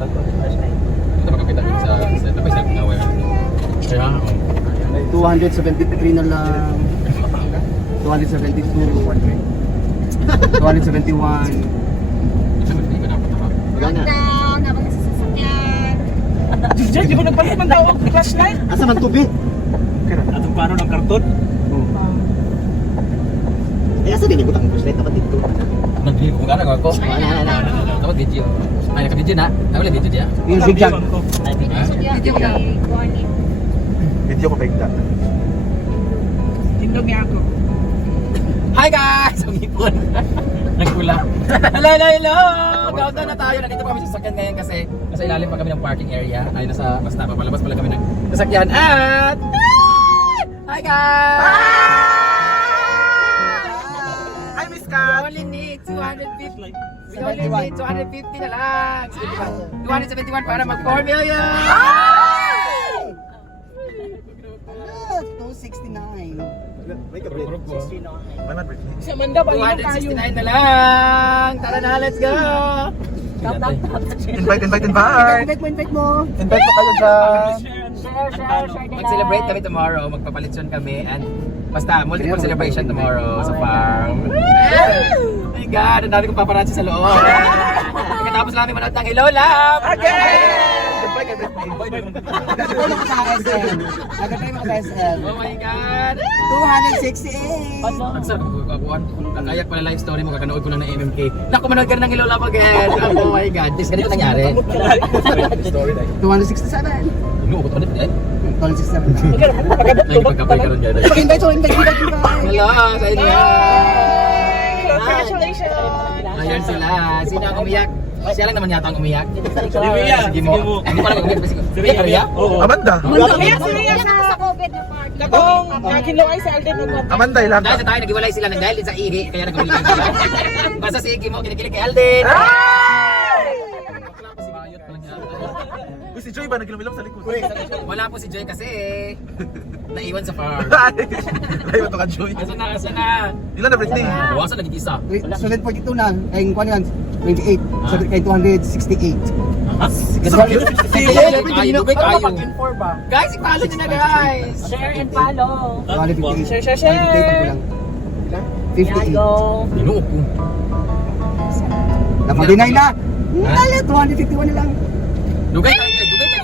Ito makapita dito sa set. Tapos sa mga wire. Kaya, 273 na lang. 272. 271. hindi ko dapat ako. Wala na. Habang nasa sasakyan. Diyan, di mo nagpalit man daw ang flashlight. Asa man tubig? Atong paano ng karton? Eh, asa din ibutang flashlight dapat dito. Nag-video kung gano'n ako. Dapat video. Ay, naka-video na. Ay, wala video diya. Yung zigzag. Video ka. Video ko pagda. Tindog niya ako. Hi guys! Ang ipon. Nagkula. Hello! Downtown na tayo. Nandito pa kami sa sasakyan ngayon kasi nasa ilalim pa kami ng parking area. Ay, basta papalabas pala kami ng sasakyan. At... Hi guys! Hi, Miss We Kat! only need 250. We only need 250 na lang. 271 para mag 4 million! 269. Wake up, 269 Si Amanda, paano tayo? na lang! Tara na, let's go! Invite mo. Invite mo kayo dyan. Mag-celebrate kami tomorrow, magpapalitson kami, and basta multiple celebration tomorrow sa farm. Oh my God, ang dami kong paparazzi sa loob. Pagkatapos namin manood ng Hello Love! Nagkatay mo sa SL. Nagkatay mo sa SL. Oh my God! 268. Ang sarap ng kakakuan. Kakayak pala live story mo, kakanood ko lang ng MMK. Naku, manood ka na ng Hello Love again! Oh my God, just ganito nangyari. Story tayo. 267. Inuukot ko na eh. 267. Nagpagkapay ka ron dyan. Invite. Hello sa inyo! Congratulations! Ayan sila. Sino ang umiyak? Siya lang naman yata ang umiyak. Ria. Sige mo. Hindi pa lang umiyak. Si Ria? Oo. Amanda. Ria, si Ria Yan ako sa COVID na party. Katong nakinlo ay sa Alden ng Amanda ilang Dahil sa tayo, naghiwalay sila ng dahil din sa ihi. Kaya naghiwalay sila. Basta si Iggy mo, kinikilig kay Alden. Uy, si Joy ba nagilom-ilom sa likod? Wala po si Joy kasi naiwan sa farm. Ayaw ito ka Joy. Asa na? Ilan na birthday? Bawasan naging isa. 742 na. Ay, kung ano yan? 28. Sabi kay 268. Dugay kayo. Guys, i-follow nyo na guys. Share and follow. 258. Share. 58. Inuok ko. Napag-deny na. Wala, 251 na lang. Dugay kayo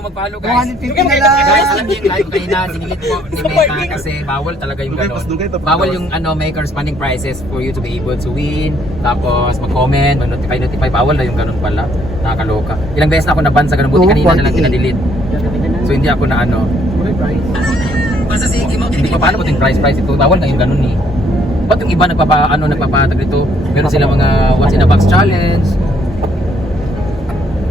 mag-follow guys. 250 na lang. Guys, alam niyo yung live kayo na dinilit ko ni Meta kasi bawal talaga yung Dugay, gano'n. pas dugay, tapos Bawal bawas. yung makers funding prices for you to be able to win. Tapos mag-comment, mag-notify. Bawal na yung gano'n pala. Nakakaloka. Ilang beses na ako naban sa gano'n. Buti kanina na lang 248. kinadelete. So hindi ako na ano. Basta sige mo. Hindi ko paano yung price ito. Bawal na yung gano'n eh. Ba't yung iba nagpapatag dito? Meron sila mga what's in a box challenge.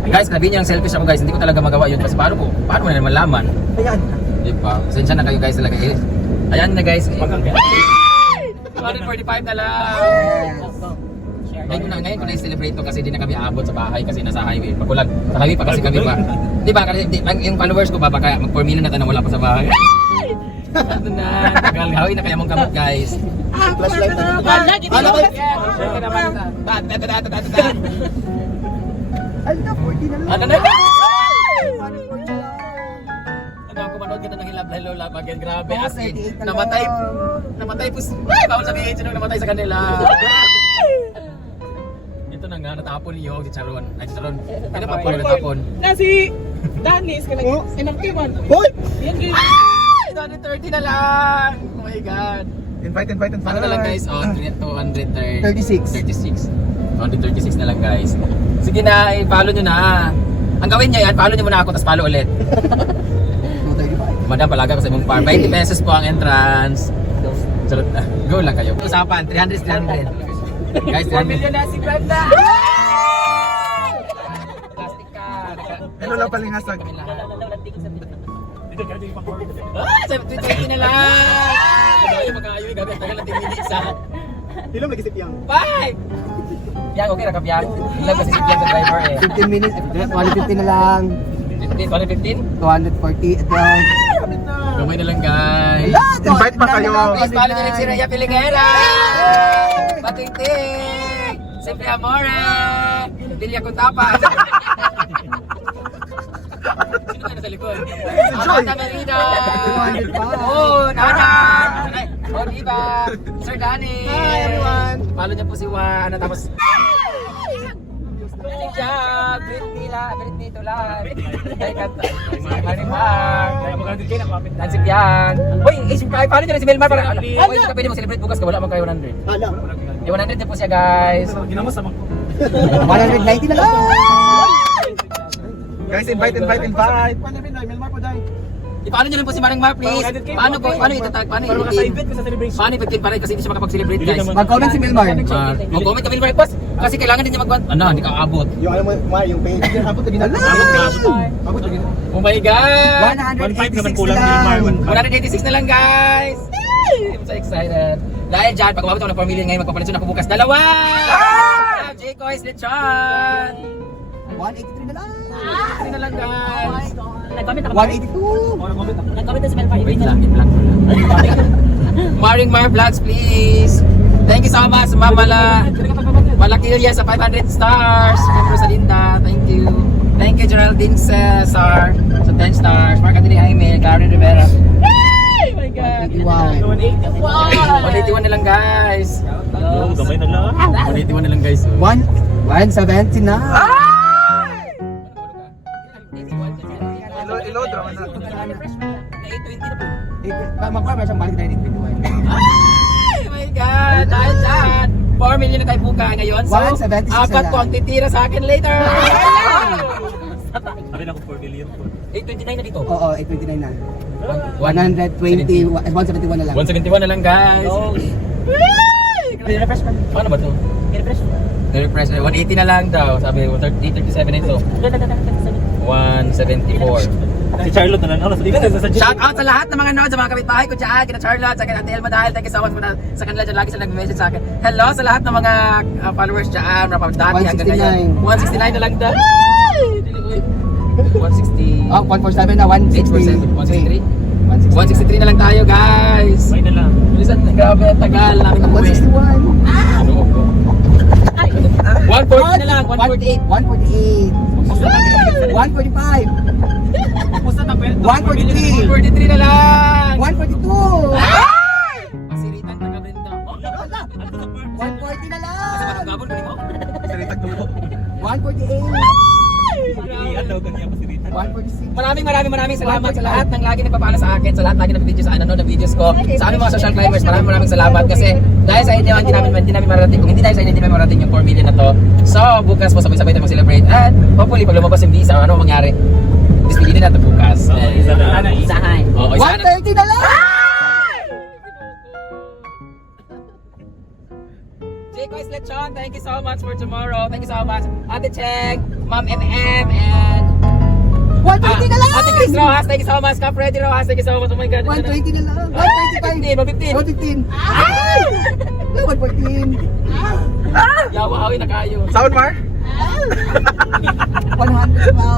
Guys, sabihin niyo yung selfish ako guys, hindi ko talaga magawa yun kasi paano mo na naman malaman? Ayan. Di ba? Pasensya na kayo guys talaga eh. Ayan na guys. 245 na lang. Ngayon ko na-celebrate to kasi di na kami aabot sa bahay kasi nasa highway. Pagkulag, sa highway pa kasi kami ba? Di ba? Kasi yung followers ko ba baka mag 4 million na tayo na wala pa sa bahay. Ito na, tagal. Hawin na kaya mong kamot guys. Flashlight na. Ay, na, 40 na lang. Ano na? 140 na lang. Ano ako manood kita ng Hilab Hello Love again. Grabe as in. 38 na Namatay po. Ay, bawal sabihin sino namatay sa kanila. Ito na nga, natapon niyo si Charon. Ay, si Charon. Pinapapon na natapon. Na si Danis, kanang inaktivan. Hoy! Yan yun. Ay, 230 na lang. Oh my God. Invite. Ano na lang guys? Oh, 236. 236 na lang guys. Sige na, i-follow nyo na. Ang gawin nyo yan, follow nyo muna ako, tapos follow ulit. 235. Madam, palaga ko sa imong farm. 20 pesos po ang entrance. Charot na. Go lang kayo. Usapan, 300. Guys, 4 million na si Brenda. Plastic ka. Hello lang palingasag. Kami lahat. Dito ka dito pang Ah, 720 na lang. Magayo, magayo. Gabi, tagal natin minutes ha. Ilang nag-isip yan? 5! Yang, okay, nakapiyang. Ilang kasi sikyan sa driver eh. 15 minutes. 150 na lang. 15? 115? 240 at lang. Gamay na lang guys. Invite pa kayo. Please follow nyo rin si Rhea Pilingera. Patingting. Simple Amore. Bilya Kuntapa. sa likod. Joy. Amanda Merida. 200 pa. Oh, naman. Oh, diba? Sir Danny. Hi, everyone. Follow niyo po si Juan. Tapos, good job. Britney Tulan. Maring Bang. Nancy Piang. Uy, paano nyo rin si Melmar? Uy, hindi ka pwede mag-celebrate bukas ka. Wala bang kayo 100? Ano? Yung 100 din po siya, guys. Ginamos naman ko. 190 na lang. Guys, invite. Paano nyo rin po si Maring Mar, please? Paano itatag? Paano i-invite? ko sa celebration. Paano i-pin pa rin kasi hindi siya makapag-celebrate, guys? Mag-comment si Milmar. Mag-comment ka, Melmar, boss. Kasi kailangan din niya ano, hindi ka abot. Yung alam mo, Mar, yung page. Abot na ginala. Abot na ginala. Oh my God! 1.5 naman 186 kulang na ni Mar. lang. 186 na lang, guys! I'm so excited. Dahil dyan, pag umabot ako ng 4 million ngayon, magpapalasyon ako bukas. Dalawa! J-Coys Lechon! 183 na lang. Hindi na lang, guys. Nag-comment ako. 182. Nag-comment na si Melvar. Wait lang, Maring Mar Vlogs, please. Thank you so much, Malakilya sa 500 stars. From Rosalinda, thank you. Thank you, Geraldine Cesar sa 10 stars. Mark Anthony Jaime, Karen Rivera. Oh my God. 181. 181 na lang, guys. Oh, gamay na lang. 181 na lang, guys. 170 na. Ilo, drama na. Mag-farm na siyang balik tayo dito. Oh my God! Dahil dyan, 4 million na tayo buka ngayon. So, 176 apat na lang. ko ang titira sa akin later. Sabi lang ko 4 million po. 829 na dito. Oo, 829 na. 120, 171 na lang. 171 na lang, guys. Refresh pa. Paano ba ito? Refresh. Refresh. 180 na lang daw. Sabi, 337 na ito. 174. Si Charlotte na lang. Ano, sa Shout out sa lahat ng mga nod, sa mga kapitbahay ko dyan, kina Charlotte, sa kina Ate Elma dahil thank you so much sa kanila dyan, lagi sila nag-message sa akin. Hello sa lahat ng mga followers dyan, mga dati hanggang ngayon. 169 na lang daw. 160. Oh, 147 na, 160. 163? 163 na lang tayo, guys. May na lang. Bilisan, grabe, tagal namin umuwi. 161. 140 na lang, 148. 148. 145. 143. 143 na lang. 142. Masiritan taga Brenda. 140 na lang. Kasi parang gabon ko mo. Salitag ko po. 148. Iyan daw kanya pasiritan. 146. Maraming salamat sa lahat ng lagi nagpapala sa akin, sa lahat lagi nag-video sa ano na videos ko, sa aming mga social climbers. Maraming salamat kasi dahil sa inyo hindi namin marating. Kung hindi dahil sa inyo hindi namin marating yung 4 million na to. So bukas po sabay-sabay tayo mag-celebrate and hopefully pag lumabas yung visa, ano mangyari? Disbigin na ito bukas. Isahan. Oo, isa na. 130 na lang. J-Coys Lechon, thank you so much for tomorrow. Thank you so much. Ate Cheng, Ma'am MM, and 120 na lang. Ate Chris Rojas, thank you so much. Cap Freddy Rojas, thank you so much. Oh my God. 120 na lang. 115. 115. 115. Yawa, na kayo. Sound Mar? 100 pa.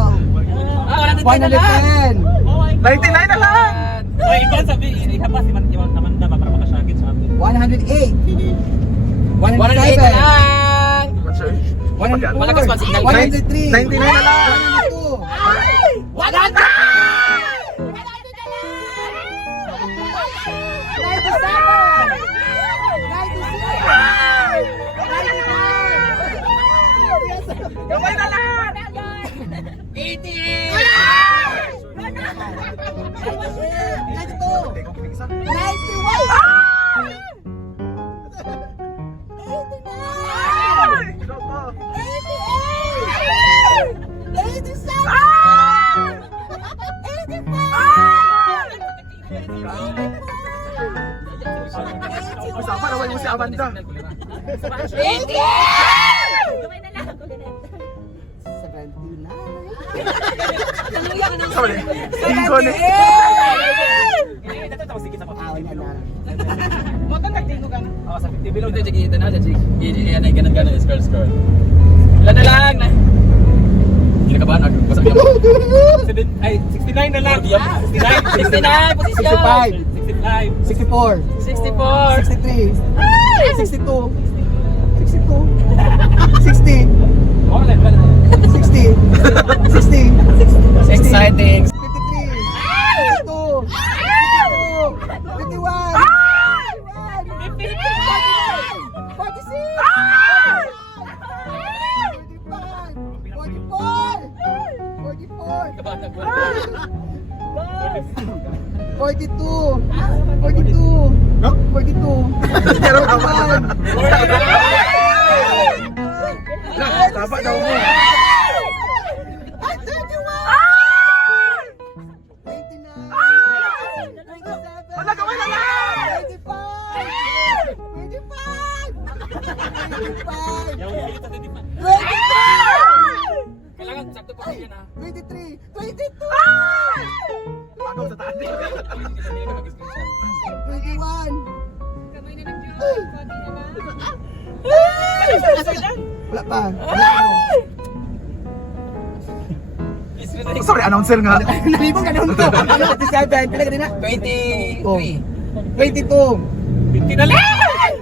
110 na lang. 110. 99 na lang! Ay, ikaw sabi, ihaba si Amanda ba para makasakit sa atin. 108. 108 na lang. Malakas pa ang signal. 103. 99 na lang! 102. Gamay na lang! 92. Usapan naman mo si Amanda. Gawin na lang. 79. Sorry. Bingo na. Ah, wala na. Oh, sa 50 below dito kita na dyan. Yan ay ganun scroll. Ilan na lang na. Hindi ka ba basta ka. 69 na lang. 69 posisyon. 65. 65. 64. 64. 63. 62. 60. 60. 60. 60. Exciting. 55. Kabahan ako. 42. 42. 42. Pero tama. Tama daw mo. 29. Wala ka wala na. 25. Yaw, yaw, sa titi pa. 25. Kailangan sakto pa yan ha. 23. 22. Pagaw sa taas. 21. Wala pa. Sorry, announcer nga. Nalibong ka naman to. Ano, 27. Pila ka din na? 23. 22. 20 na lang!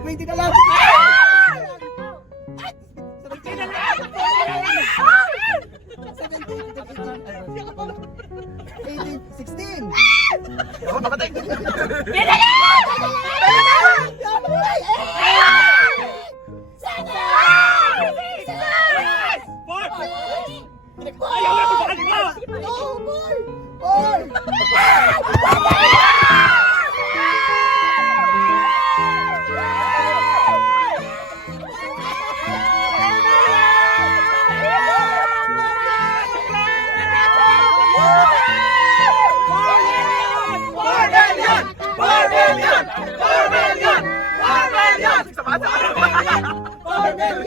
20 na lang. 16. Ako papatay. Ayaw na ko bakal mo! Oh, boy!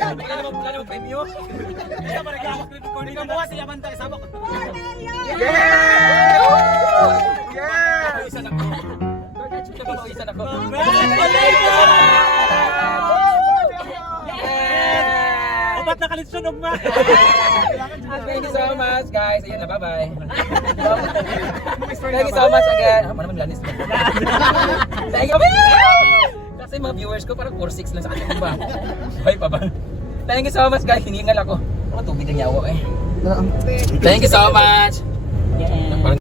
Wala namang premyo. Kaya pa naglawas ko dito. Hindi ka bukas siya banda. Sabak. Yeah! Yeah! Isa na ko. Isa na ko. O ba't nakalitsunog ma? Thank you so much guys. Ayun na, bye-bye. Thank you so much again. Ano naman lanis mo? Thank you. Kasi mga viewers ko parang 4-6 lang sa akin, di ba? Bye pa ba? Thank you so much guys. Hiningal ako. Tubig ang yawa eh. Thank you so much. Yeah.